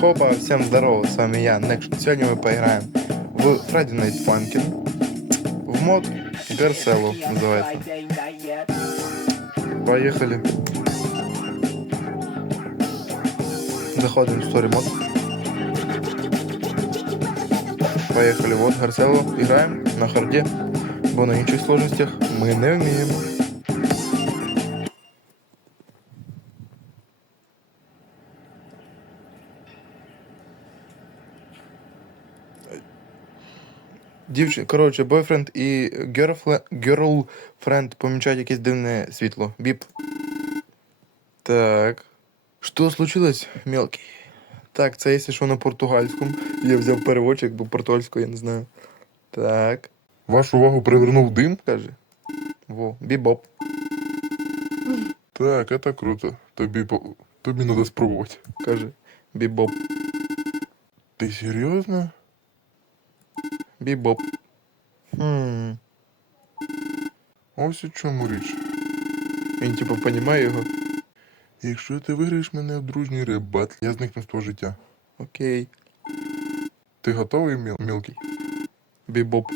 Хопа, всем здорово, с вами я, Next. Сегодня мы поиграем в Friday Night Funkin' в мод Гарсело называется. Поехали. Заходим в Story мод. Поехали, вот Гарсело, играем на харде, бо на інших сложностях ми не вміємо. Дівчин, коротше, бойфренд і герлфренд помічають якесь дивне світло. Біп. Так. Що случилось, мелкий? Так, це якщо що на португальському. Я взяв переводчик, бо португальською я не знаю. Так. Вашу увагу привернув дим? Каже. Во, бібоп. Так, это круто. Тобі, по- тобі надо спробувати. Каже. Бібоп. Ти серйозно? Бібоп. Хм. Ось у чому річ. Він типу понімає його. Якщо ти виграєш мене в дружній ребат, я зникну з твого життя. Окей. Ти готовий, міл- мілкий? Бібоп.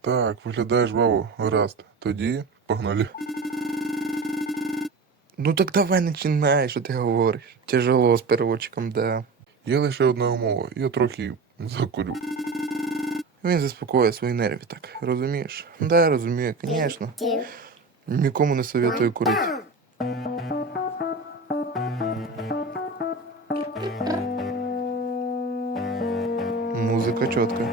Так, виглядаєш вау, гаразд. Тоді погнали. Ну так давай починай, що ти говориш. Тяжело з переводчиком, да. Є лише одна умова, я трохи закурю. Він заспокоює свої нерви так, розумієш? Да, я розумію, звісно. Нікому не советую курити. Музика чітка.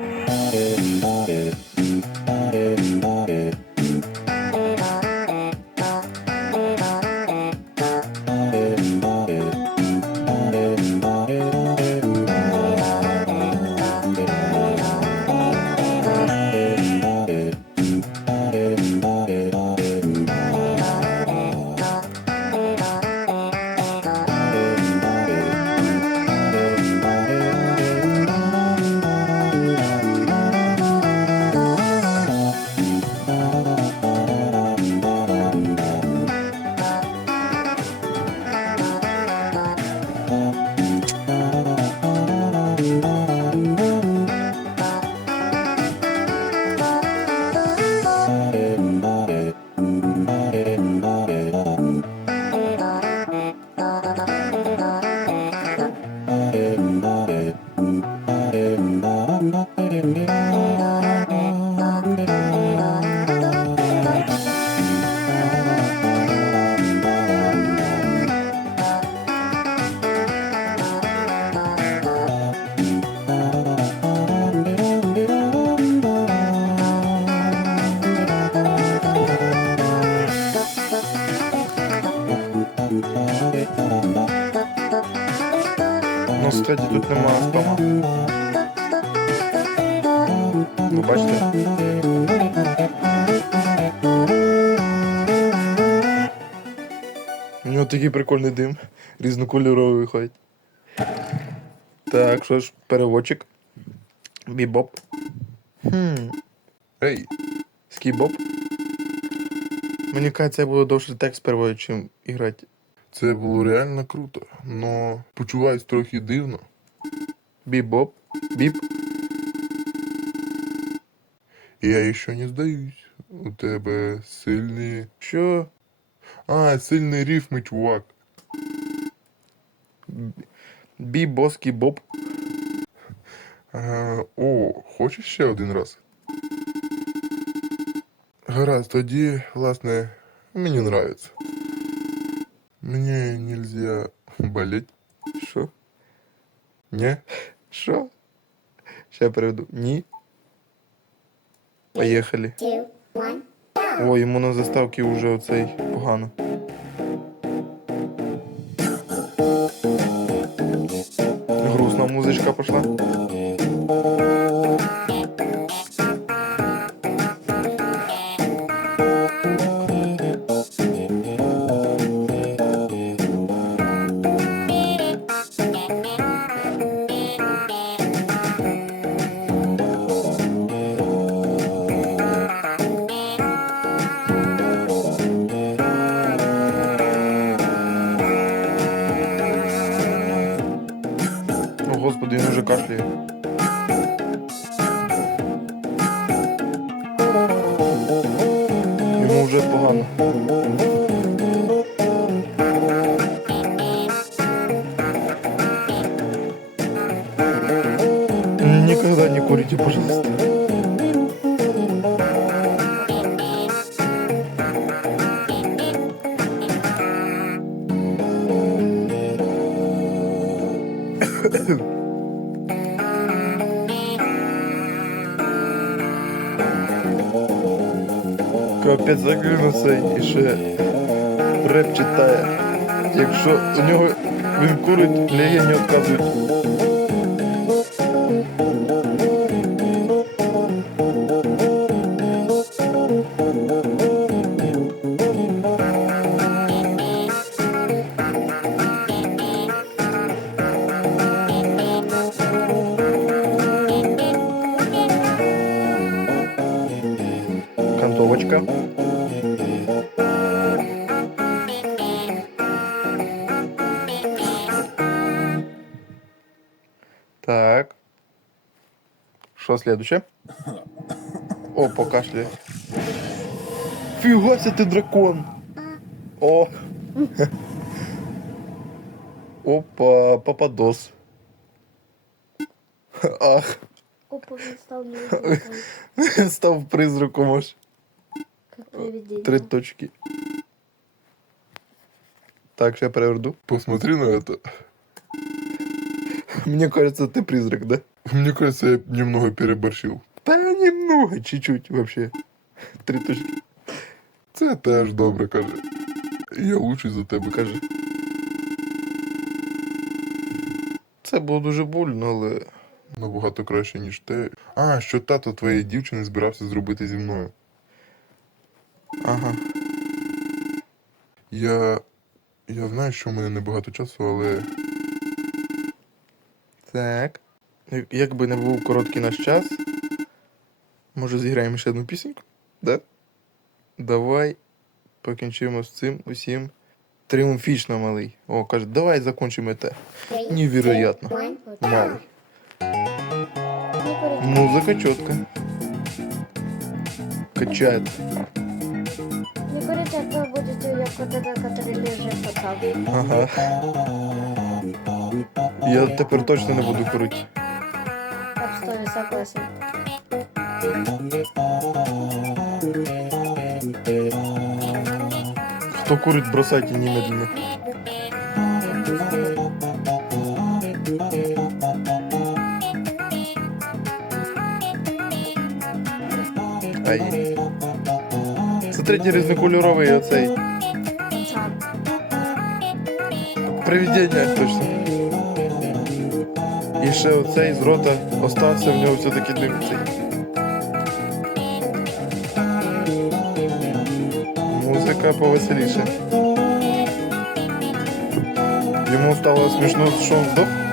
Ну, кстати, тут нема спама. Ви бачите? У нього такий прикольний дим. Різнокольоровий виходить. Так, що ж, переводчик. Бібоп. Хм. Ей, Скібоп. Мені кажеться, я буду довше текст переводити, чим іграти. Це було реально круто, но почуваюсь трохи дивно. Бібоп. Біп. Я ще не здаюсь. У тебе сильні. Що? А, сильний рифми, чувак. Бібоский боб. А, о, хочеш ще один раз? Гаразд, тоді, власне, мені нравится. Мені нельзя болеть. Що? Не? Що? Ще я переведу. Ні. Поїхали. О, йому на заставці вже оцей погано. Грустна музичка пішла. Пожалуйста. Капець закинувся і ще реп читає. Якщо у нього він курить, легені відказують. Следующее? О, покашляй. Фига себе ты дракон. О. Опа, пападос. Ах, Опа, он стал невидимкой, став призраком аж. Три точки. Так, сейчас я переверну. Посмотри на это. Мне кажется, ты призрак, да? Мне кажется, я немного переборщил. Да немного, чуть-чуть вообще. Три точки. Це теж добре, каже. Я лучший за тебе, каже. Це було дуже больно, але. Набагато краще, ніж те. А, що тато твоєї дівчини збирався зробити зі мною. Ага. Я. Я знаю, що в мене небагато часу, але. Так. Якби не був короткий наш час. Може зіграємо ще одну пісеньку? Да? Давай покінчимо з цим усім. Тріумфічно, малий. О, каже, давай закончимо це. Невероятно. Малий. Музика чітка. Качает. Не курите, то будете як вот этот, который лежит под. Ага. Я тепер точно не буду курити. Обстои, согласен. Хто курить, бросайте немедленно. Ай. Це третій різнокольоровий оцей. Сам. Привідення точно. І ще оцей з рота остався, в нього все-таки дим. Музика повеселіше. Йому стало смішно, що він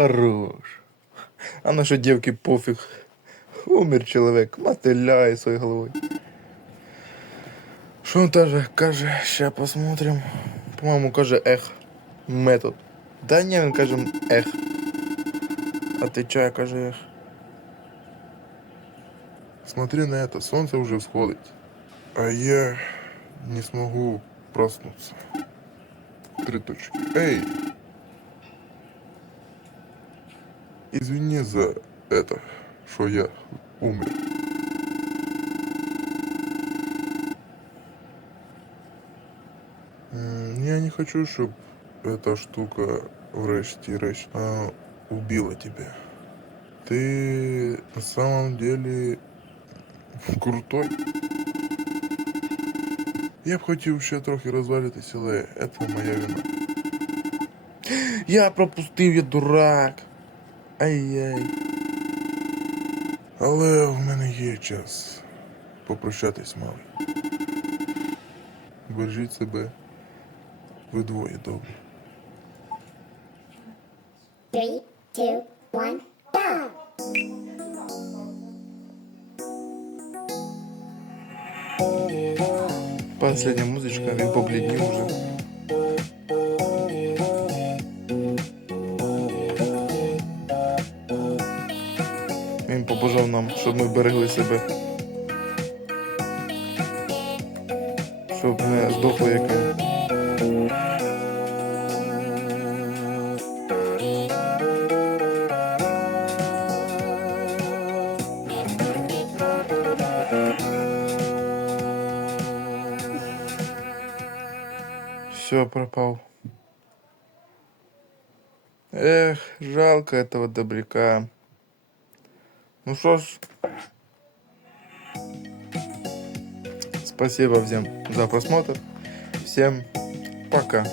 Хорош. А на що девки пофіг. Умер чоловік, мотиляє своєю головою. Що він каже? Ще посмотрим. По-моєму, каже ех. Метод. Да ні, він каже ех. Чай каже. Смотри на это, солнце уже всходит. А я не смогу проснуться. Три точки. Эй! Извини за это, что я умер. Я не хочу, чтобы эта штука врешті-решт а, убила тебя. Ты на самом деле крутой. Я б хотів ще трохи розвалитись, але це моя вина. Я пропустив, я дурак. Ай-яй. Але в мене є час попрощатись, малий. Бережіть себе. Ви двоє добре. Three, two, one, go! Последня музичка, він побліднів уже. Щоб ми берегли себе. Щоб не здохли як він. Все, пропал. Эх, жалко этого добряка. Ну что ж. Спасибо всем за просмотр. Всем пока.